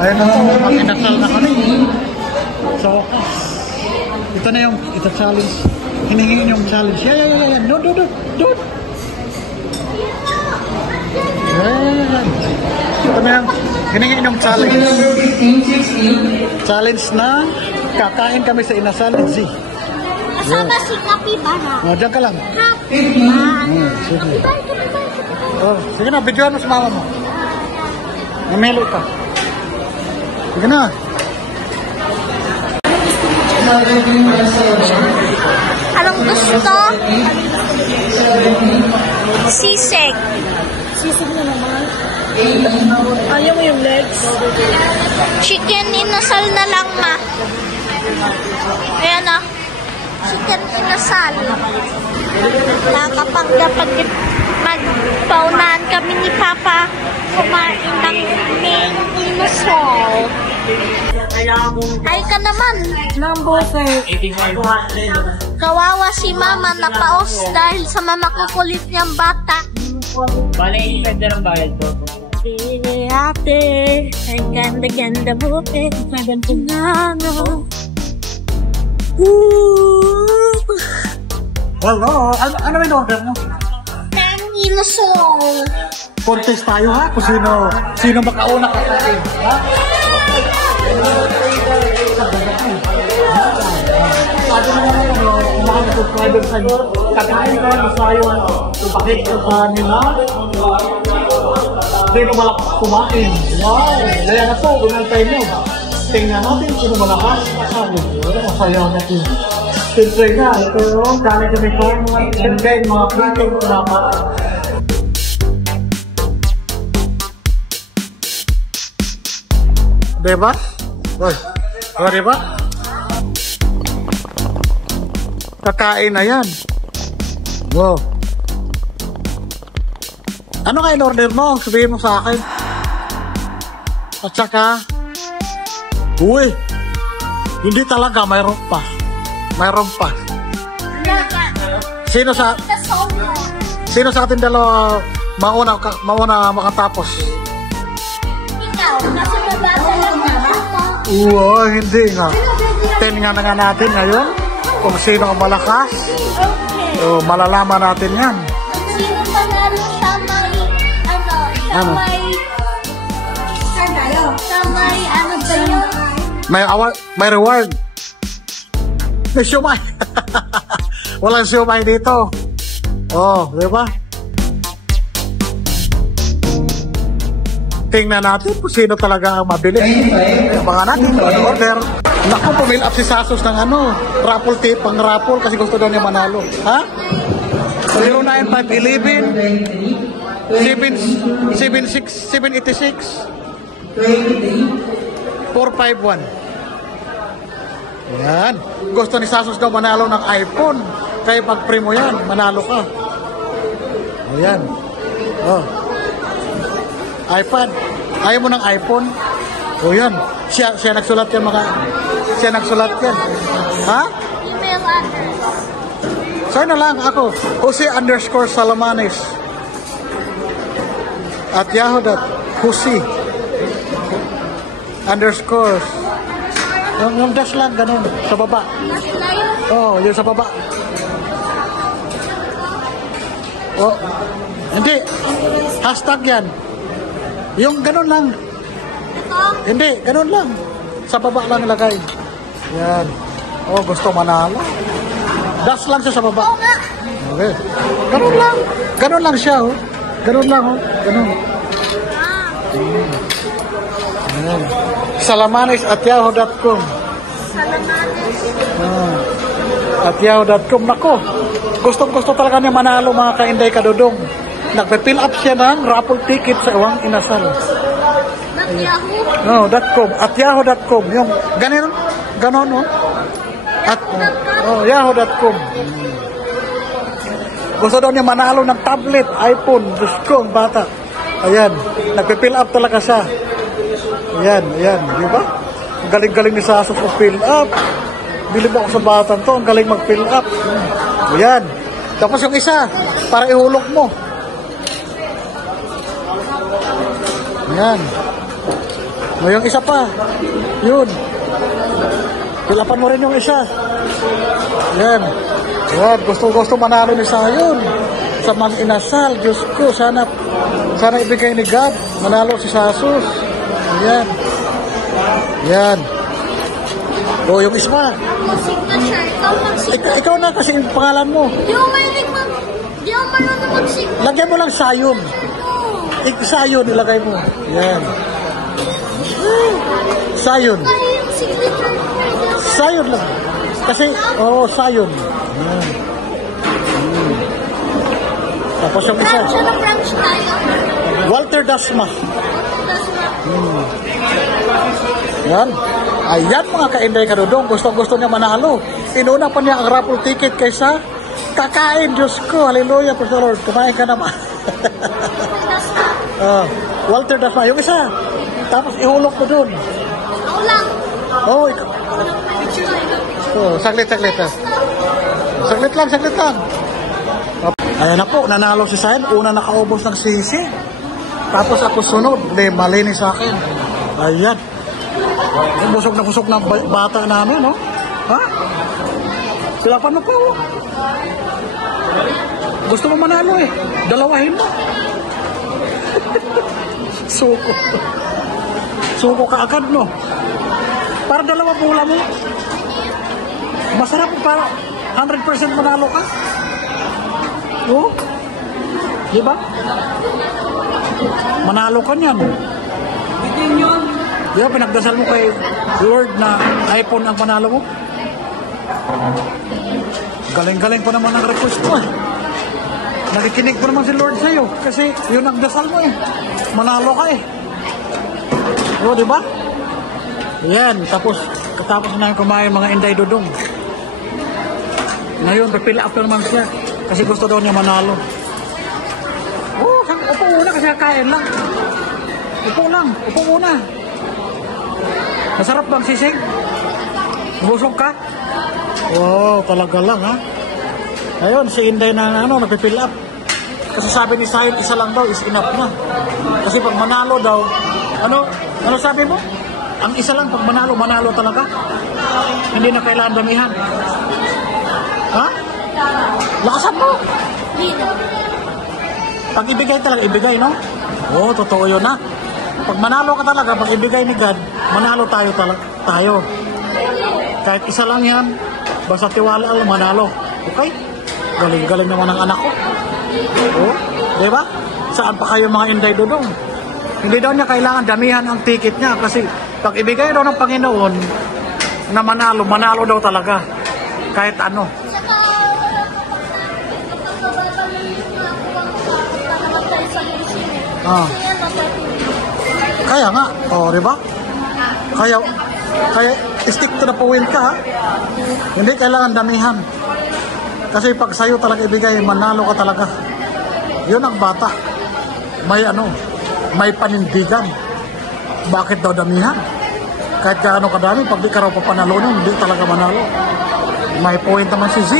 Ayun na po, mag-inasal na kami. So, ito na yung, ito challenge. Hinihingin yung challenge. Yan. Doon. Yan. Ito na yung, hinihingin yung challenge. Challenge na kakain kami sa inasal ni Z. Kasama si Kapibara. O, dyan ka lang. Kapibara. Sige. Oh, sige na, videoan mo sa mama mo. Namelo ka. Sige na. Anong gusto? Sisig. Sisig na naman. Ayaw mo yung legs? Chicken inasal na lang, ma. Ayan na. Chicken inasal. Nakapagdapat magpaunahan kami ni Papa kumain ng main inasal. Ay ka naman. Kawawa si Mama na paos dahil sa mama kukulit niyang bata. Bale, ganda ng bayad ko. Ate, ang ganda-ganda mo eh. Maganda na, no? Hello. Ano yung order mo? Ang inasal. Contest tayo ha, kung sino makauna kakain. Ha? Sabi naman yung mga subscribers sa inyo, kakain ka, masayo, bakit sa nila? Sino malakas kumain? Wow! Kaya na po, unang tayo nyo. Tingnan natin sino malakas. Masayaw natin. Siyempre na, ito yung kami ko, and then mga kriting dapat. Diba? Oy, diba? Kakain na yan. Wow. Ano kayo in-order mo? Sabihin mo sa akin. At saka, uy, hindi talaga, mayroon pa. Sino sa ating dalawa mauna makatapos? Ikaw, nasa baba lang na. Hindi nga. Tingnan na nga natin ngayon kung sino ang malakas. Okay. Malalaman natin yan. Sino panalo sa may, Ano? Sa may, ano ba yun? May reward. May siomay. Walang siomay dito. Oh, di ba? Tingnan natin kung sino talaga ang mabilis. Baka natin order. Naku, pumil up si Sasos ng raffle tape, pang raffle kasi gusto daw niya manalo. Ha? 09511 786 451. Yan. Gusto ni Sasos daw manalo ng iPhone. Kaya pag pre mo yan, manalo ka. Ayan. Oh. iPad. Ayaw mo ng iPhone? O yan. Siya nagsulat yan Siya nagsulat yan. Ha? Email address. Sa'yo na lang ako. Jose_Salamanes at yahoo.Jose_ yung dash lang, ganun. Sa baba. Oh, yun sa baba. Oh. Hindi. Hashtag yan. Yung ganun lang. Hindi, ganun lang. Sa baba lang ilagay. Yan. Oh, gusto manalo. Dash lang siya sa baba. Okay. Ganun lang. Ganun lang siya, oh. Ganun lang, oh. Ganun. Ayan. Salamanes at yahoo.com. At yahoo.com. Nako. Gustong-gusto talaga niya manalo, mga kainday kadudong. Nagpe-fill up siya ng raffle ticket sa Iwang Inasal. Yahoo? .com. At yahoo.com. Yung ganon, no? At yahoo.com. Gusto daw niya manalo ng tablet, iPhone, Diyos ko, ang bata. Ayan, nagpe-fill up talaga siya. Ayan, di ba? Ang galing-galing ni Sasos mag-fill up. Bilib ako sa batang to, ang galing mag-fill up. Ayan. Tapos yung isa, para ihulog mo. Ayan. O, yung isa pa. Yun. Pilapan mo rin yung isa. Yan. Yan. Gusto manalo ni Sayon. Sa mga inasal. Diyos ko, sana ibigay ni God. Manalo si Sasus. Yan. Yan. O, yung isa. Signature. Ikaw mag-signature. Ikaw na kasi yung pangalan mo. Di ako marunong mag-signature. Lagyan mo lang Sayon. Sayon, ilagay mo. Yan. Sayon. Kaya yung signature ko. Sayon lang. Kasi, Sayon. Yan. Tapos yung isa. Branch na branch tayo. Walter Dasma. Yan. Ayan mga ka-Inday Kadudong. Gusto niya manalo. Inuna pa niya ang raffle ticket kaysa kakain. Diyos ko. Hallelujah. Praise the Lord. Kumain ka naman. Walter Dasma. Yung isa. Tapos ihulog mo dun. Ako lang. Ikaw. Picture. Saglit. Saglit lang. Ayan na po. Nanalo si Sayon. Una nakaubos ng sisi. Tapos ako sunod. Malinis sa akin. Ayan. Busog na bata namin, no? Ha? Sila pa na po. Gusto mo manalo eh. Dalawahin mo. Suko ka agad, no? Para dalawa pula mo. Masarap para 100% manalo ka. Oh? Diba? Manalo ka niyan. Bitin yun. Di ba, pinagdasal mo kay Lord na iPhone ang panalo mo? Galing-galing pa naman ang request mo eh. Nakikinig pa naman si Lord sa'yo kasi yun ang dasal mo eh. Manalo ka eh. O, di ba? Yan, katapos na kumain mga Inday Dudong. Ngayon, pipila up na naman siya kasi gusto daw niya manalo. Upo muna kasi kakain lang. Upo muna. Masarap bang sisig? Busog ka? Wow, talaga lang ha. Ayun, si Inday na nagpipill up. Kasi sabi ni Sayon, isa lang daw is enough na. Kasi pag manalo daw, ano sabi mo? Ang isa lang pag manalo talaga. Hindi na kailangan damihan. Ha? Lakasan mo. Pag ibigay talaga, ibigay, no? Oo, totoo yun ha. Pag manalo ka talaga, pag ibigay ni God, manalo tayo. Kahit isa lang yan, basta tiwala lang manalo. Okay? Galing-galing naman ang anak ko. Oo, diba? Saan pa kayo mga Inday Dudong? Hindi daw niya kailangan damihan ang ticket niya kasi pag ibigay daw ng Panginoon na manalo daw talaga. Kahit ano. Kaya nga, diba? Kaya stick to the point ka, ha? Hindi kailangan damihan. Kasi pag sa'yo talaga ibigay, manalo ka talaga. Yun ang bata. May panindigan. Bakit daw damihan? Kahit gaano kadami, pag di ka raw papanalunin, hindi talaga manalo. May point naman si Z.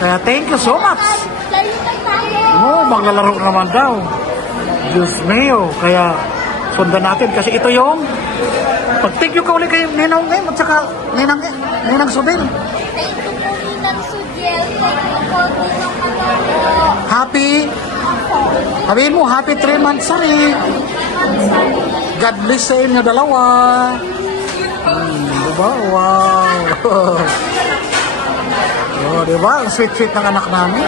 Kaya thank you so much. Maglalaro naman daw. Diyos mio. Kaya sundan natin kasi ito yung pag-thank you ka ulit kay Ninong at saka Ninang Sudel. Sabihin mo, happy 3 months sorry. God bless sa inyo dalawa. Diba? Wow. Diba? Ang sweet-sweet ng anak namin.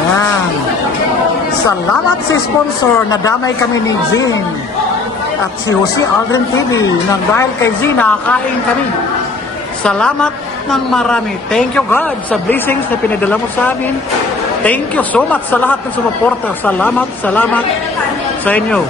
Yan. Salamat sa sponsor na damay kami ni Jean at si Jose Aldrin TV nang dahil kay Jean nakakain kami. Salamat ng marami. Thank you God sa blessings na pinadala mo sa amin. Thank you so much sa lahat ng sumuporta. Salamat sa inyo.